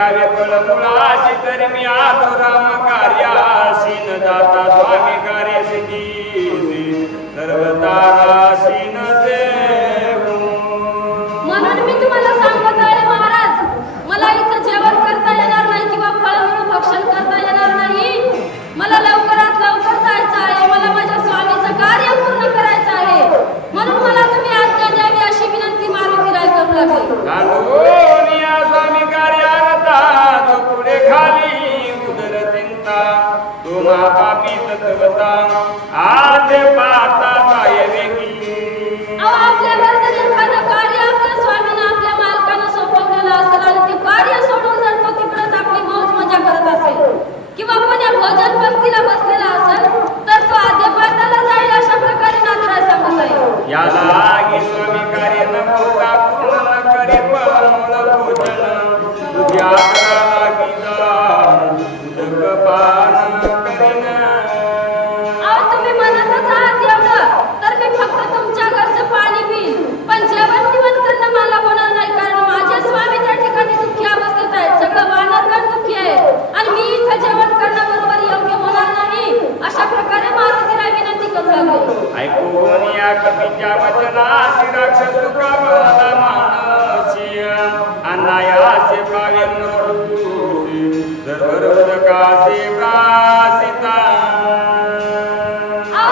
मुळाची तर मी आतुराम कार्यासी न दाता स्वामी कार्य सिद्धी सर्वतारासी न सेवू. म्हणून मी तुम्हाला सांगत आहे महाराज, मला इथं जेवण करता येणार नाही किंवा फळमूळ भक्षण करता येणार नाही. मला लवकरात लवकर जायचं आहे. मला माझ्या स्वामीचं कार्य पूर्ण करायचं आहे. म्हणून मला तुम्ही आज्ञा द्यावी अशी विनंती मारुतीराय करू लागले. स्वामी कार्यारता तो पुढे खाली उदर चिंता तो महापापी तत्वता आते पाता काय वेगळी. आपल्यावर जर एखादं कार्य आपल्या स्वामीनं आपल्या मालकानं सोपवलेलं असेल आणि ते कार्य सोडून जर तो तिकडेच आपली मौज मजा करत असेल किंवा कोण्या भजन भक्तीला बसलेला असेल तर तो आद्यपाताला जाईल अशा प्रकारे नाथराय सांगत आहे. याला आगी स्वामी कार्य न होता पूर्ण न करी फळमूळ भोजन तुझ्या आग्रहाला गीता उदक पान करीन. तुम्ही म्हणतच आहात एवढं तर मी फक्त तुमच्या घरचं पाणी पिईन, पण जेवण निवण करणं मला होणार नाही. कारण माझे स्वामी त्या ठिकाणी दुःखी अवस्थेत आहेत. सगळं वानरगण दुःखी आहे आणि मी इथं जेवण करणं बरोबर योग्य होणार नाही. अशा प्रकारे मारुतीराय विनंती करू लागले. ऐकून या कवीच्या वचनासी राक्षस सुखावला मानसी अनायासे पावे मृत्यूसी सर्व रोधकासी प्रासिता.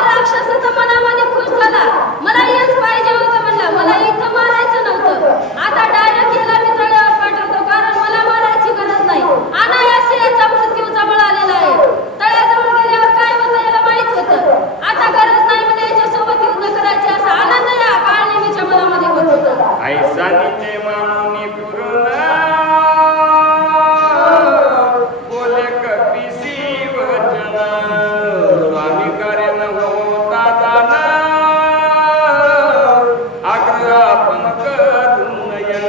राक्षस तर मनामध्ये खुश झाला. मला हेच पाहिजे होतं. म्हणला मला इथं मारायचं नव्हतं. आता डायरेक्ट याला मी तळ्यावर पाठवतो, कारण मला मारायची गरज नाही. अनायासे याचा मृत्यू जवळ आलेला आहे. तळ्याजवळ गेल्यावर काय होतं याला माहित होतं. आता गरज नाही म्हणजे याच्यासोबत युद्ध करायचे असा आनंद या काळनेमीच्या मनामध्ये होत होता. ऐसा नित्य मानूनी पूर्ण बोले कपिसी वचन स्वामी कार्य न होता जाना आग्रह आपण करून नया.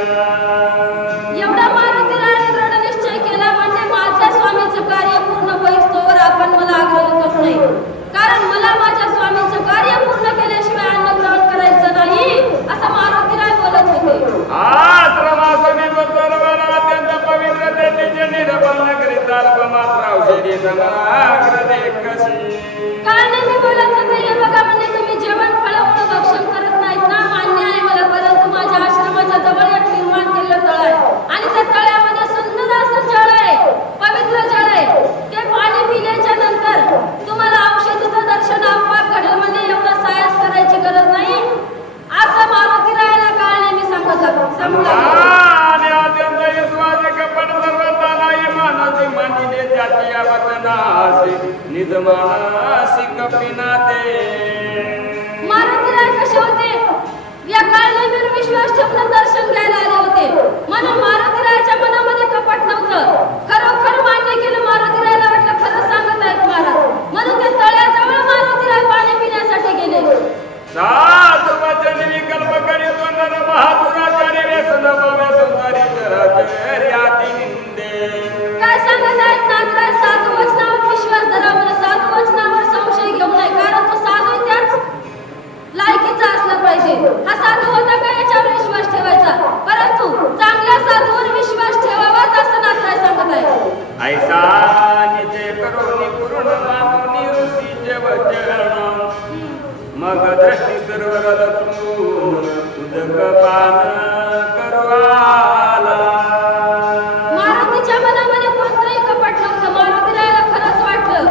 एवढा मारुतीरायाने दृढ निश्चय केला म्हणजे माझ्या स्वामीचं कार्य पूर्ण होईस्तोवर आपण मला आग्रह करू नये. कारण मला माझ्या स्वामीचं कार्य पूर्ण केल्याशिवाय अन्न ग्रहण करायचं नाही असं मारुतीराय बोलत होते. आश्रमासमी बसवणारा अत्यंत पवित्र तेथीचे निरपण करीत अल्पमात्र औषधी समाग्र देखसी. कारण मी बोलत होते हे बघा, म्हणजे तुम्ही जेवण फळमूळ भक्षण करत नाहीत ना, मान्य आहे मला. परंतु माझ्या आश्रमाच्या जवळ एक निर्माण केलेलं तळ आहे आणि त्या तळ्यामध्ये सुंदर असं जळ आहे, पवित्र जळ आहे. ते पाणी पिल्याच्या नंतर तुम्हाला औषधीचं दर्शन आपोआप घडेल. म्हणजे एवढं सायस करायची गरज नाही असं मारुतीरायाला काळने मी सांगू लागले. आणि अत्यंत विश्वासी कपट सर्वता नाही मानसी मानिले त्याची या वचनासी निज मानसी कपिनाते. मारुतीराय कसे होते? या काळनेमीवर विश्वास ठेवून दर्शन घ्यायला आले होते. म्हणून मारुतीरायाच्या मनामध्ये कपट नव्हतं. खरोखर मान्य केलं. मारुतीरायाला वाटलं खरं सांगत आहेत महाराज. म्हणून ते तळ्याजवळ मारुतीराय पाणी पिण्यासाठी गेले. साधु वचन विकल्प करीतो नर महादुराचार्य व्यसन भव्य संसारी चराचर्याती निंदे. काय सांगत आहेत नाथराय? साधू वचनावर विश्वास धरा म्हणून. साधू वचनावर संशय घेऊ नये, कारण तो साधू त्याच लायकीचा असला पाहिजे. हा साधू होता का याच्यावर विश्वास ठेवायचा, परंतु चांगल्या साधूवर विश्वास ठेवावाच असं नाथराय सांगत आहे. ऐसा निजे करोनी पूर्ण मानोनी ऋषीचे वचन मग दृष्टी सर्व लक्ष्मून उदक पान करवाला. मारुतीच्या मनामध्ये कोणतंही कपट नव्हतं. मारुतीरायाला खरंच वाटलं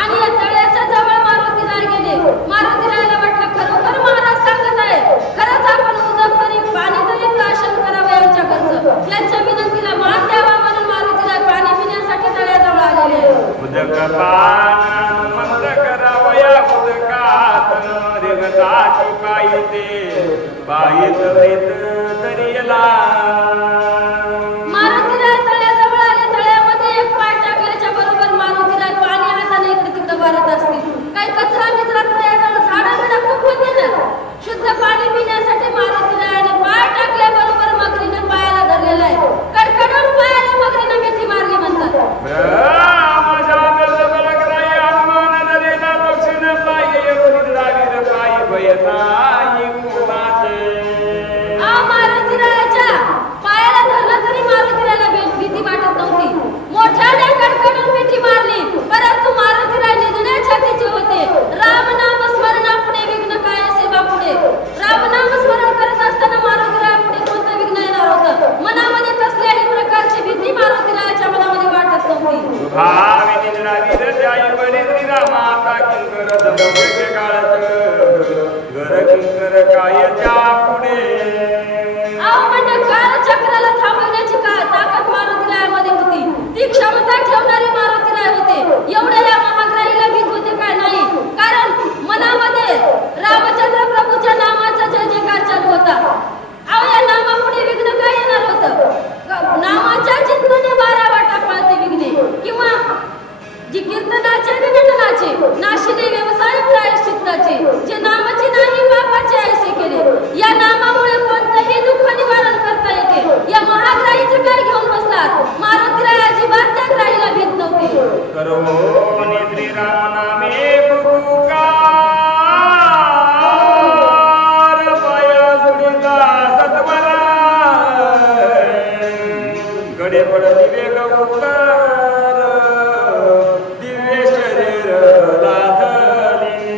आणि या तळ्याच्या जवळ मारुतीराय गेले. मारुतीरायाला वाटलं खरोखर महाराज सांगत आहे, खरंच आपण उदक तरी पाणी तरी प्राशन करावं यांच्या घरचं. यांच्या विनंतीला मान द्यावा म्हणून मारुतीराय पाणी पिण्यासाठी तळ्याजवळ आलेले आहे. उदक पान मंद करावया उदकात रेवताची पायते पायत वेद दरियला. मारुतीराय तळ्याजवळ आले. तळ्यामध्ये एक पाय टाकल्याच्या बरोबर मारुतीराय पाणी हाताने इकडे तिकडे वारत असतील. काही कचरा मिचरा तळ्याजवळ झाडं बिडं खूप होते ना. शुद्ध पाणी पिण्यासाठी मारुतीरायाने पाय टाकल्याबरोबर मगरीने पायाला धरलेला आहे. कडकडून पायाला मगरीने मिठी मारली म्हणतात. मारुतीरायाच्या भावे निजला वीर जाई वडे श्रीरामाता किंकर धनुष्य काळच घर किंकर कायच्या पुढे म्हणजे कालचक्राला थांबवण्याची ताकद मारुतीरायामध्ये होती. ती क्षमता ठेवणारी मारुतीराय होते. एवढ्या या महाग्राहीला भीत होते काय नाही, कारण मनामध्ये रामचंद्र प्रभूच्या नामाचा जय जयकार चालू होता. अहो या नामापुढे विघ्न काय येणार होतं? नामाच्या चिंतने 12 वाटा पळते विघ्ने, किंवा जी कीर्तनाचे आणि नटनाचे नाशिले व्यवसाय प्रायश्चित्ताचे जे नामाची नाही पापाचे ऐसे केले. या नामामुळे कोणतंही दुःख निवारण करता येते. या महाग्राहीचं काय घेऊन बसलात? मारुतीराय अजिबात त्या ग्राहीला भीत नव्हते. करोनी श्रीराम नामे पुकार पाया सुनीता सत्वरा गडे पडली वेग उतार दिव्य शरीर लाथली.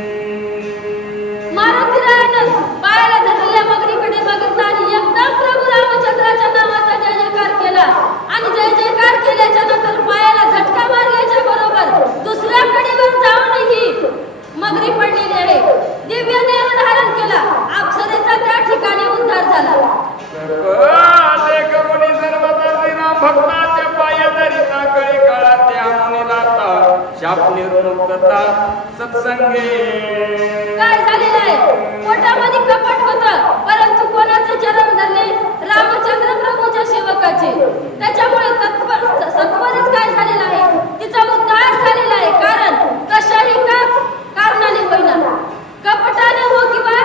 मारुतीरायानं पायाला धरलेल्या मगरीकडे बघितलं आणि एकदम प्रभू रामचंद्राच्या नावाचा जय जयकार केला. आणि जय जयकार केल्याच्या नंतर पायाला झटका मारल्याच्या बरोबर दुसऱ्या कडेवर जाऊनही मगरी पडलेली आहे. दिव्य देह धारण केला. अप्सरेचा त्या ठिकाणी उद्धार झाला. ते करुणी सर्वदा श्रीराम भक्ताच्या पाय धरिता कळी काळा त्या मुनीलाता शाप निर्मुक्तता सत्संगे. काय झालेलं आहे? पोटामध्ये कपट होतं, परंतु कोणाचे चरण धरले? रामचंद्र प्रभूच्या सेवकाचे. त्याच्यामुळे सत्वरच काय झालेलं आहे? तिचा उद्धार झालेला आहे. कारण कशाही कारणाने होईना, कपटाने हो किंवा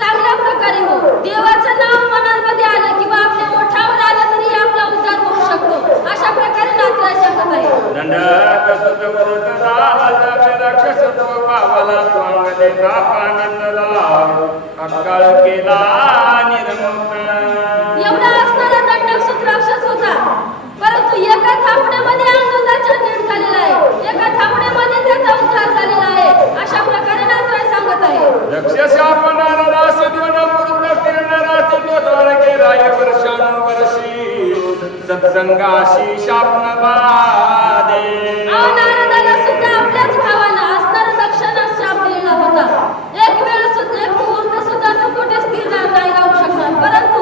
चांगल्या प्रकारे हो, देवाचं नाव मनामध्ये आलं किंवा आपल्या ओठावर आलं तरी आपला उद्धार होऊ शकतो. अशा प्रकारे नाथराय सांगत आहे. दंडक सुत वरत झाला जावे राक्षसत्व पावला स्वांग देता पाण्यातला अकाळ केला निर्मुक्त. एवढा असणारा दंडक राक्षस होता, परंतु एका थापण्यामध्ये आनंदाचा नीट झालेला आहे. एका थापण्यामध्ये त्याचा उद्धार झालेला आहे. अशा प्रकारे नाथराय सांगत आहे. रक्षस आपणारा रास द्वन पूर्ण फिरणाराची तो द्वारके राय वर्षानुवर्षी सत्संगाशी शापन बादे. नारदाला सुद्धा आपल्याच भावानं असणारा दक्षाना शाप दिलेला होता. एक मुहूर्त सुद्धा तो कुठे स्थिर नाही राहू शकणार, परंतु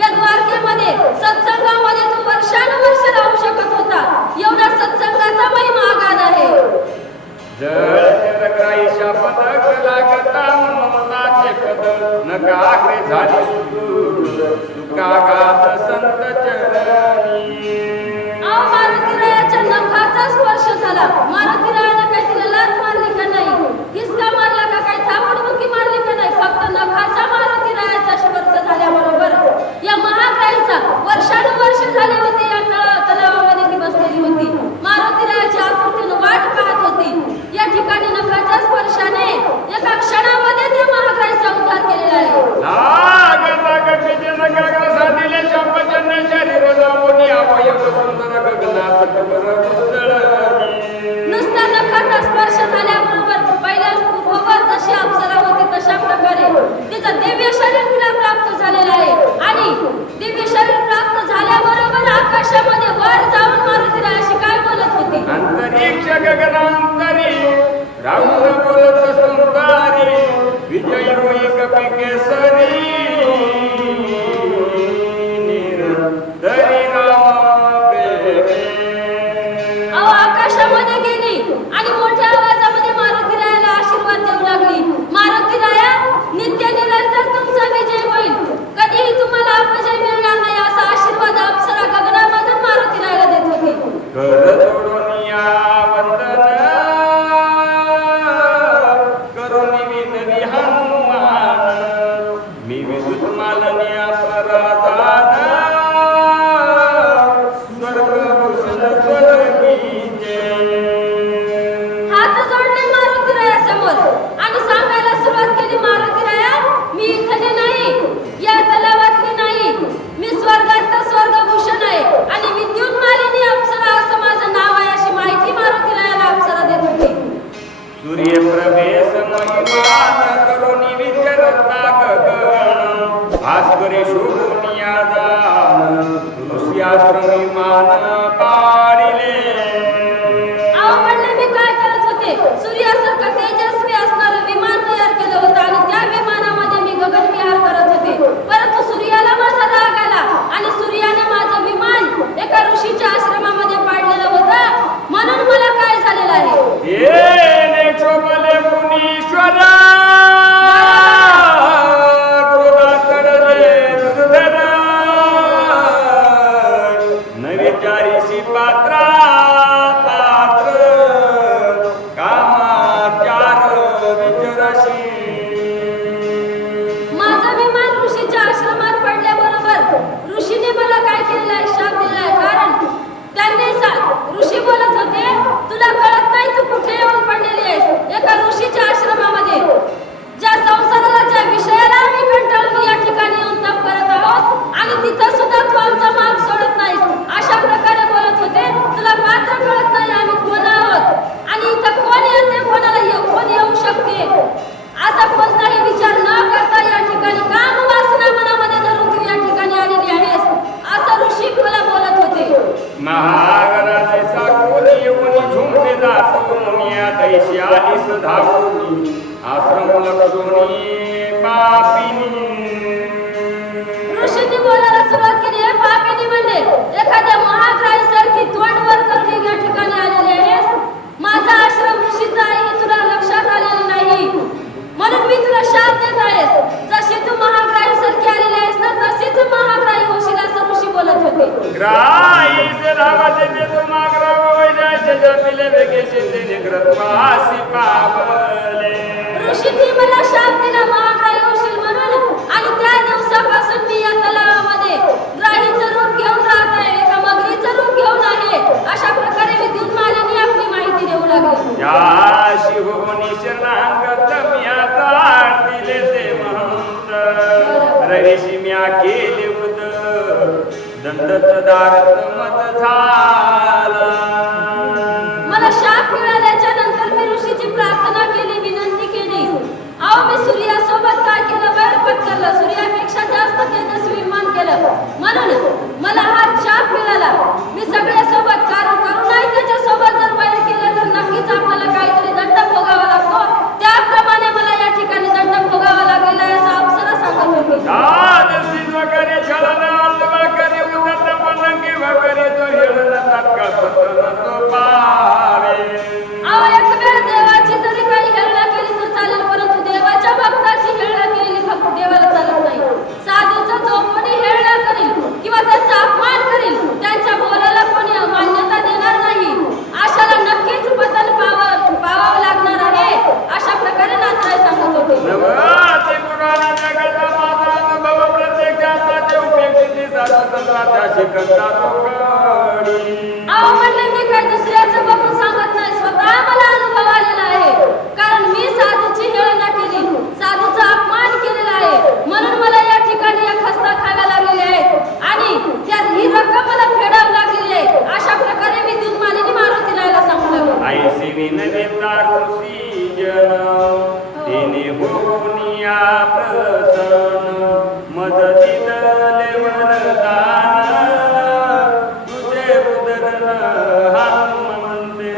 या द्वारकेमध्ये सत्संगामध्ये तो वर्षानुवर्ष राहू शकत होता. एवढा सत्संगाचा महिमा आगाध आहे. जळ ग्राही शापदक लागता ममताचे पद नकाग्रे झाली सुखागात संत चरणी. मारुतीरायाच्या नखाचा स्पर्श झाला. मारुतीरायाने काही तिला लाथ मारली का नाही, हिसका मारला का काही थापडमुकी मारली का नाही, फक्त नखाचा मारुतीरायाचा स्पर्श झाल्याबरोबर या महाग्राहीचा वर्षानुवर्ष झाले होते या तलावामध्ये ती बसलेली होती. मारुतीरायाच्या आकृतीनं वाट पाहत होती. या ठिकाणी नखाच्या स्पर्शाने एका क्षणामध्ये त्या महाग्राहीचा उद्धार केलेला आहे. नुसता नखाचा स्पर्श झाल्याबरोबर पहिल्या पूर्ववत जशी अप्सरा होती तशा प्रकारे तिचं दिव्य शरीर तिला प्राप्त झालेलं आहे. आणि दिव्य शरीर प्राप्त झाल्याबरोबर आकाशामध्ये वर जाऊन मारुतीरायाशी काय बोलत होती? अंतरिक्ष गगनांतरी राहुल बोलत सुंदरी विजय होई कपी केसरी निरंतरी राम प्रेमे. आकाशामध्ये गेली आणि मोठ्या आवाजामध्ये मारुतीरायाला आशीर्वाद देऊ लागली. मारुतीराया, नित्य निरंतर तुमचा विजय होईल, कधीही तुम्हाला अपजय मिळणार नाही, असा आशीर्वाद अप्सरा गगनामधून मारुतीरायाला देत होती. कर जोडून या वंदन करून विनवी हनुमान मी विद्युत मालनी अपराधान स्वर्गभूषण स्वर्गीचे. ऋषीच्या आश्रमामध्ये पाडलेलं होतं, म्हणून मला काय झालेलं आहे. येणे शोभले मुनीश्वरा क्रोधाकडले दुर्धरा न विचारीशी पात्र कामाचार विचारशी. माझा विमान ऋषीच्या आश्रमात पडल्याबरोबर ऋषीने मला काय केलेलं आहे, शाप दिला आहे. कारण त्यांनी ऋषी बोलत होते, तुला कळत नाही तू कुठे येऊन पडलेली आहेस. एका ऋषीच्या आश्रमामध्ये ज्या संसाराला ज्या विषयाला आम्ही कंटाळून या ठिकाणी येऊन तप करत आहोत आणि तिथं सुद्धा तू आमचा मार्ग सोडत नाहीस, अशा प्रकारे बोलत होते. तुला पात्र कळत नाही आम्ही कोण आहोत आणि इथं कोण येते, कोण येऊ शकते असा कोणताही विचार न करता या ठिकाणी काम वासना मनामध्ये धरून तू या ठिकाणी आलेली आहेस, असं ऋषी मला बोलत होते. महाराजे साकोनी येऊन झुंबे दाखवून या दैशी आलीस धावून आश्रम लक्षोनी पापिनी. ऋषींनी बोलायला सुरुवात केली आहे. पापिनी म्हणले, एखाद्या महाग्राही सारखी तोंड वर करून या ठिकाणी आलेली आहेस. माझा आश्रम ऋषीचा आहे हे तुला लक्षात आलेलं नाही, म्हणून मी तुला शाप देत आहेस. जशी तू महाग्राही सारखी आलेली आहेस ना, तशीच महाग्राही होशील असं ऋषी बोलत होते. ग्राही से धावते ते तुमाग्रा वैजाचे जपिले वेगेशे ते निग्रत्वासी पावले. ऋषींनी मला शाप दिला महाग्राही होशील म्हणून, आणि त्या दिवसापासून मी या तलावामध्ये ग्राहीचं रूप घेऊन राहत आहे, एका मगरीचं रूप घेऊन आहे. अशा प्रकारे मी दुर्मानेने आपली माहिती देऊ लागली. या शिवोनी शरणांगत म्याचा दिले ते महंत रहिशी म्या केले उद दंडत दारत मत झाला. मला शाप मिळाल्याच्या नंतर मी ऋषीची प्रार्थना केली, विनंती केली. अहो मी सूर्यासोबत काय केलं, वैर पत्करलं, सूर्यापेक्षा जास्त तेजस्वी विमान केलं, म्हणून मला हा शाप मिळाला. मी सगळ्यासोबत कारण करुणाही त्याच्यासोबत जर वैर केलं तर नक्कीच आपल्याला काहीतरी दंड भोगावा लागतो. त्याप्रमाणे मला या ठिकाणी दंड भोगावा लागलेला आहे असं अप्सरा सांगत होती. दादसी वगैरे छलन वगैरे उदत पलंगी वगैरे तो हेळन तात्काळ पतन तो पावे. अहो एक वेळ देवाची जरी काही हेळना केली तर चालेल, परंतु देवाच्या भक्ताची हेळना केलेली फक्त देवाला चालत नाही. साधूचा जो कोणी हेळना करेल किंवा त्याचा अपमान करेल, त्यांच्या बोलाला कोणी मान्यता देणार नाही. अशाला नक्कीच पतन पावावं लागणार आहे, अशा प्रकारे नाथराय सांगत होते. नवते पुराणी जगता माझा अनुभव प्रत्येकाचा ते उपेक्षिती साधू संतांची करता रोकडी. अहो म्हणले, मी काय दुसऱ्याचं बघून सांगत नाही, स्वतः मला अनुभव आलेला आहे. कारण मी साधूची हेळना केली, साधूचा अपमान केलेला आहे, म्हणून मला या ठिकाणी या खस्ता खाव्या लागलेल्या आहेत आणि ही रक्कम मला फेडावी लागलेली आहे. अशा प्रकारे मी दुधमानेने मारुती राहायला सांगू लागलो. ऐसी विनविता ऋषी जन तिने होनिया प्रसन्न मदती दले वरदान तुझे उदरन हनुमंते.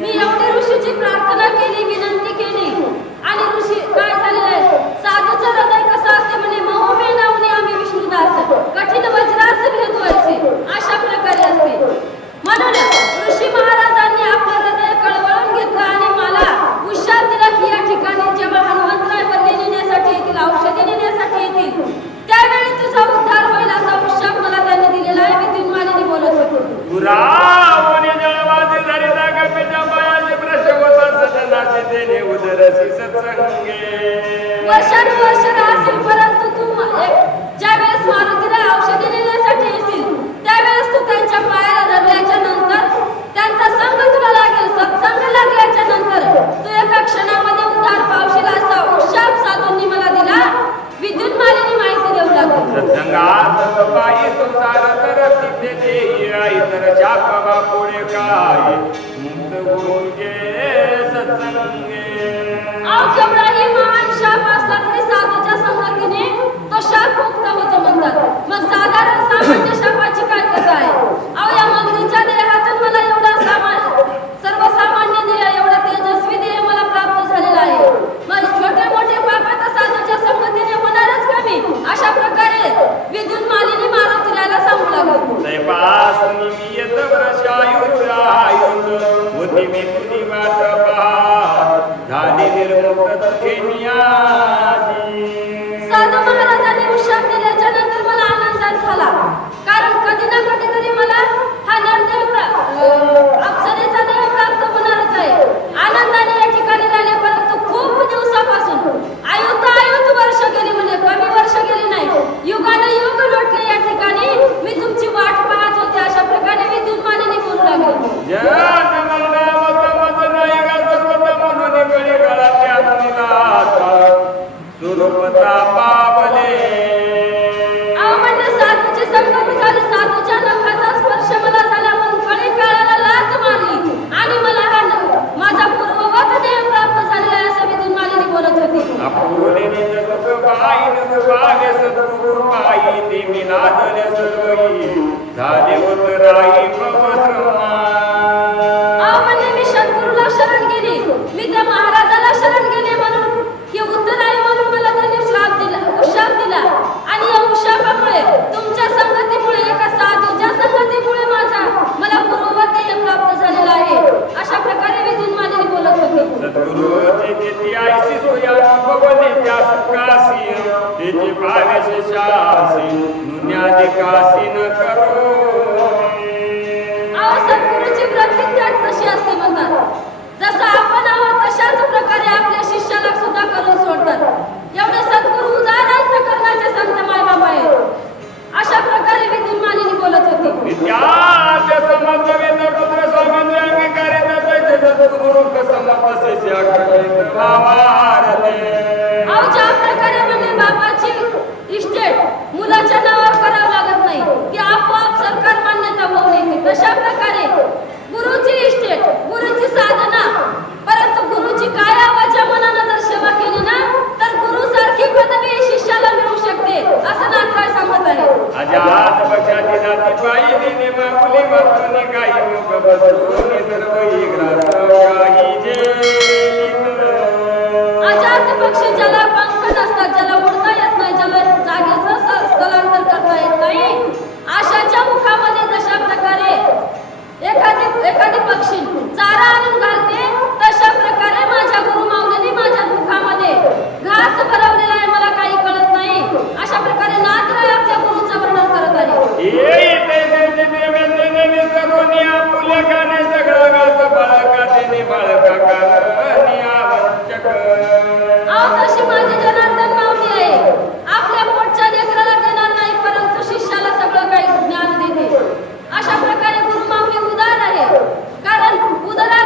मी एवढी ऋषीची प्रार्थना केली, विनंती केली आणि ऋषी काय झालेलं आहे, साधूचं हृदय कसं असते म्हणजे मोहमे नावने आम्ही विष्णुदास कठीण वज्रास भेदवायचे, अशा प्रकारे असते. म्हणून ऋषी महाराजांनी आपलं हृदय कळवळून घेतलं आणि मला उशाप दिला की या ठिकाणी जेव्हा हनुमंतराय बल्ली नेण्यासाठी येतील, औषधी नेण्यासाठी येतील, त्यावेळी तुझा उद्धार होईल असा उशाप मला त्यांनी दिलेला आहे. मी तिन्मानेने बोलत होतो. पुरावणी जळवादी धरिता कपिता पायाची प्रशवता सजनाची तेने उदरसी सत्संगे. वर्षानुवर्ष राहशील, परंतु तू ज्यावेळेस मारुतीला औषधी नेण्यासाठी येशील त्यावेळेस तू त्यांच्या पायाला धरल्याच्या नंतर त्यांचा संग तुला लागेल. सत्संग लागल्याच्या नंतर तू एका क्षणामध्ये उद्धार पावशील असा उशाप साधूंनी मला दिला. विद्युत मालिनी माहिती देऊ लागली. सत्संगात पायी संसार तर तिथे देई इतर शाप बापुळे काय मुक्त होऊन सत्संगे. अहो केवढाही महान शाप असला तरी साधूच्या संगतीने तो शाप मुक्त होतो म्हणतात. मग साधारण सामान्य शापाची काय कथा आहे. अहो या मगरीच्या देहातून मला एवढा सर्वसामान्य देह, एवढा तेजस्वी देह मला प्राप्त झालेला आहे. मग छोटे मोठे पाप आता साधूच्या संगतीने होणारच कमी. अशा प्रकारे विद्युत मालिनी मारुतीला सांगू लागली. तैपासून होती मी तुझी वाट पाहत झाली निर्मुक्त तुझे नियाजी. साधू महाराजांनी उशाप दिल्याच्या नंतर मला आनंदात झाला, कारण कधी ना कधीतरी मला हा नरदेव अप्सरेचा देह प्राप्त होणारच आहे. आनंदाने या ठिकाणी राहिले, परंतु खूप दिवसापासून आयुत वर्ष गेली, म्हणजे कमी वर्ष गेली नाही, युगाने युग लोटले या ठिकाणी मी तुमची वाट पाहत होते. अशा प्रकारे मी दुर्मानीने बोलू लागले. जग मंडळावत मज नाही गजवत म्हणून गळी गळात आणून स्वरूपता पावले. म्हणजे साधूची संगती झाली, साधूच्या नखाचा स्पर्श मला झाला म्हणून कळी काळाला लाथ मारली आणि मला हा माझा पूर्ववत देह प्राप्त झालेला आहे असं मी दुर्मानीने बोलत होती. आपुलेने जग पाहिन पाहे सद्गुरु पायी ते मी नादले सर्वई झाले उतराई पवत्रमा. म्हणजे मी सद्गुरूला शरण गेली, मी त्या महाराजाला शरण गेले म्हणून हे उत्तराई म्हणून मला त्यांनी उशाप दिला आणि या उशापामुळे तुमच्या संगतीमुळे एका साधूच्या संगतीमुळे मला पूर्ववत देह प्राप्त झालेला आहे. अशा प्रकारे मी दुर्मानीने बोलत होते. सद्गुरूची किती आयसी सोया भवने त्या सुखासी तेचे पावेशे शासी नुन्याधिकासी न करो. सद्गुरूची प्रतिज्ञा तशी असते म्हणतात, जसं आपण आहोत तशाच प्रकारे आपल्या शिष्याला सुद्धा करून सोडतात. एवढे सद्गुरू उदार अंतःकरणाचे संत मायबाबा आहेत. अशा प्रकारे मी दुर्मानीने बोलत होते. विद्याच्या समजवेद पुत्र स्वामी अंगीकारित त्याचे सद्गुरू कसमतसेचे अकलित भावारते. ज्या प्रकारे म्हणजे बाबाची इस्टेट मुलाच्या नावावर करावं लागत नाही की आपोआप सरकार मान्यता होऊन येते, तशा प्रकारे गुरुची इस्टेट, गुरुची साधना, परंतु गुरुची काया वाचा मनानं जर सेवा केली ना तर गुरु सारखी पदवी शिष्याला मिळू शकते असं नाथराय सांगत आहे. अजात पक्षाची जाती पायी दिने मापुली मातृने काही मुख बसवून सर्वही ग्रास काही जे. अजात पक्षी ज्याला पंख नसतात, ज्याला उडता येत नाही, ज्याला जागेचं स्थलांतर करता येत नाही, आशाच्या मुखामध्ये जशा प्रकारे एखादी पक्षी चारा आणून घालते, तशा प्रकारे माझ्या गुरु माऊलीने माझ्या मुखामध्ये घास भरवलेला आहे, मला काही कळत नाही. अशा प्रकारे नाथराय आपल्या गुरुचं वर्णन करत आहे. तशी माझी जनार्दन माऊली आहे, आपल्या पोटच्या लेकराला देणार नाही, परंतु शिष्याला सगळं काही ज्ञान देते. अशा प्रकारे गुरु माऊली उदार आहे, कारण उदरा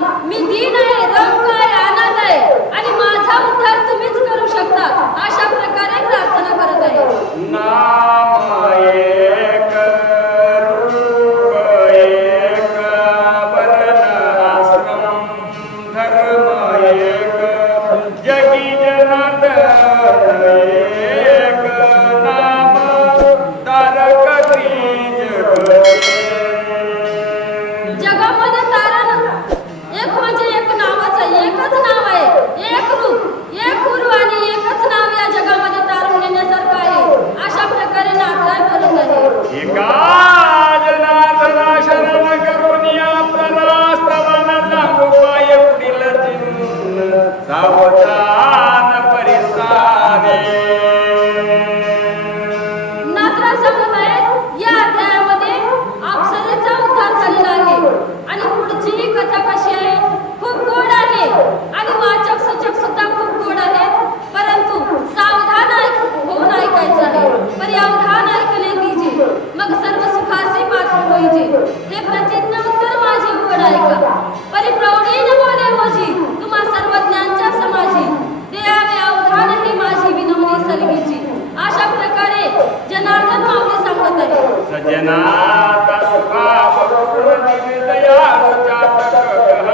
मी दीन आहे, रंग आहे, अनाथ आहे आणि माझा उद्धार तुम्हीच करू शकता, अशा प्रकारे प्रार्थना करत आहे. नाम एक, रूप एक, वर्ण आश्रम धर्म एक, जगी जनार्दन एक, नाम तारक जगामध्ये तारण एक म्हणजे एक नावाचं, एकच नाव आहे, एक रूप, एक गुरु आणि एकच नाव या जगामध्ये तारून नेण्यासारखं आहे, अशा प्रकारे नाथराय बोलत आहे. एका जनार्दना शरण करून या प्रलास्तवन सांगू पाय पुढील चिन्ह सावधान परिसावे. नाथराय सांगत आहेत या अध्यायामध्ये अप्सरेचा उद्धार झालेला आहे आणि पुढची ही कथा कशी आहे, खूप गोड आहे आणि वाचक सूचक सुद्धा खूप गोड आहेत, परंतु सावधान होऊन ऐकायचं आहे. पर्यावधान ऐकले दीजे, मग सर्व सुखासी पात्र होईजे. हे प्रतिज्ञा उत्तर माझे उघड ऐका, परिप्रौढीन बोले होजी, तुम्हा सर्वज्ञांच्या समाजी, देहावे अवधान ही माझी विनवणी सलगीची. अशा प्रकारे जनार्दन माऊली सांगत आहे. सजनाता सुखाव पूर्ण दिव्य दयाळु जातक गहन,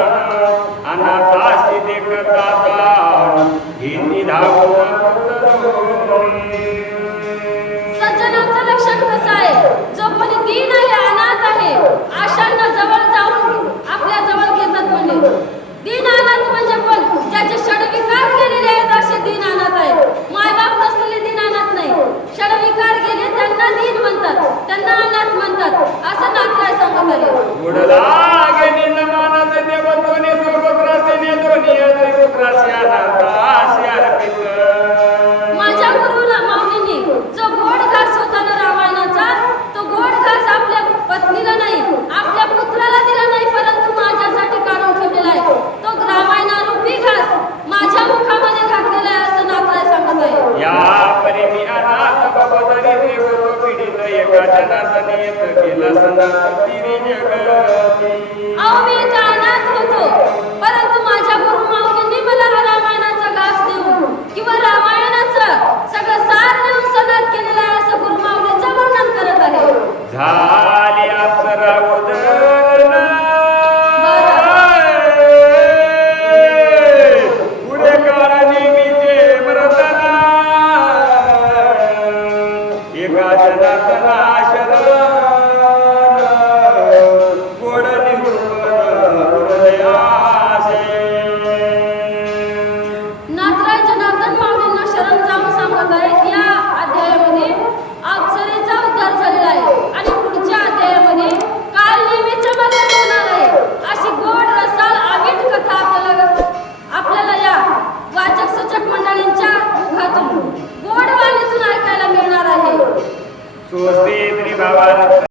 अनाथासी देखता दान, हिंदी धावून पुतरून. सज्जनाचं लक्षण कसं आहे, जो कोणी दीन आहे, अनाथ आहे, आशांना जवळ जाऊन आपल्या जवळ घेतात. म्हणजे दीन अनाथ म्हणजे कोण, ज्याचे षडविकार गेलेले आहेत असे दीन अनाथ आहेत. मायबाप नसलेले दीन अनाथ नाही, षडविकार गेले त्यांना दीन म्हणतात, त्यांना अनाथ म्हणतात, असं नाथराय सांगत आहे. उडला गेली जमानाचे देवत्वने सर्वत्रासीने दोन्ही त्रिपुत्रासी अनाथासी अर्पित. माझ्या गुरुला माऊलींनी जो गोड घास होता ना रामायणाचा, तो गोड घास आपल्या पत्नीला नाही, आपल्या पुत्राला दिला नाही, परंतु माझ्यासाठी काढून ठेवलेला आहे. तो रामायणारूपी घास माझ्या मुखामध्ये घातलेला आहे, असं नाथराय सांगत आहे. या परी मी अनाथ बाबदारी देव पीडित एका जनार्दने येत गेला सदा तिरी जगती. अहो मी इथं अनाथ होतो, परंतु